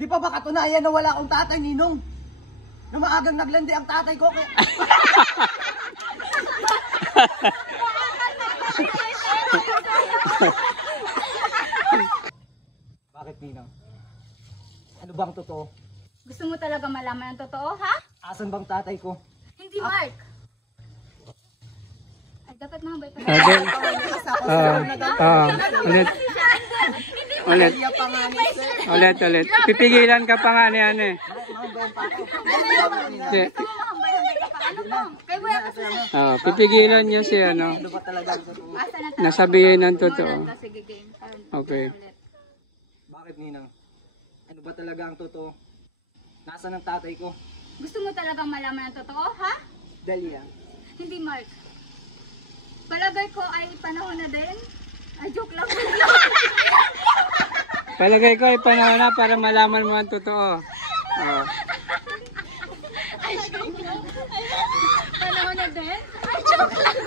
Di pa ba katunayan na wala akong tatay, Ninong? Na maagang naglandi ang tatay ko. Kaya... Bakit, Ninong? Ano bang totoo? Gusto mo talaga malaman ang totoo, ha? Asan bang tatay ko? Hindi, Mark. Ay, dapat mahambay pa. Ulit. Ulit. Ulit. Pipigilan ka pa nga ni ano eh. Mahambay ka pa. Ano mo? Kaya wala kasi. Pipigilan niyo si ano. Ano ba talaga ang totoo? Asa na tayo? Nasabihin ng totoo. Sige, game. Okay. Bakit, Ninang? Ano ba talaga ang totoo? Nasaan ang tatay ko? Gusto mo talagang malaman ang totoo, ha? Dalia. Hindi, Mark. Palagay ko ay panahon na din. Ay, joke lang. Palagay ko ay panahon na para malaman mo ang totoo. Panahon na din? Ay, joke lang.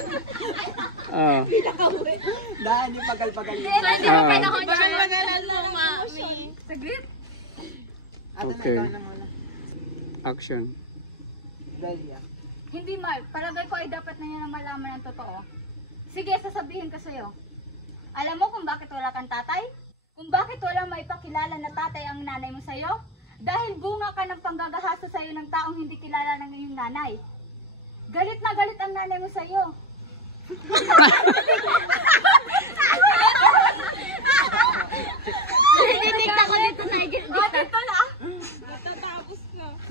Dahil yung pagal-pagal yun. Hindi mo panahon siya. Saglit. Okay. Action. Dalia. Hindi, Mark. Palagay ko ay dapat na niya na malaman ang totoo. Sige, sasabihin ko sa'yo. Alam mo kung bakit wala kang tatay? Kung bakit wala maipakilala na tatay ang nanay mo sa'yo? Dahil bunga ka ng panggagahasa sa'yo ng taong hindi kilala ng iyong nanay. Galit na galit ang nanay mo sa'yo. Didikta ko dito na. Dito na.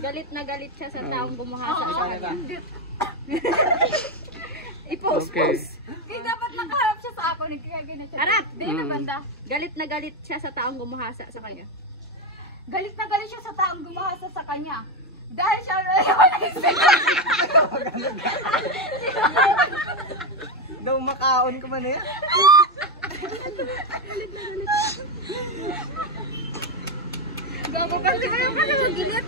Galit na galit siya sa taong gumuhasa sa kanya. Okay. Kaya dapat nakaharap siya sa ako. Kaya ganyan siya. Harap! Di na banda. Galit na galit siya sa taong gumuhasa sa kanya. Galit na galit siya sa taong gumahasa sa kanya. Dahil siya wala ng isip. Daw makaon ko man eh. Gago kasi kayo kasi magilit.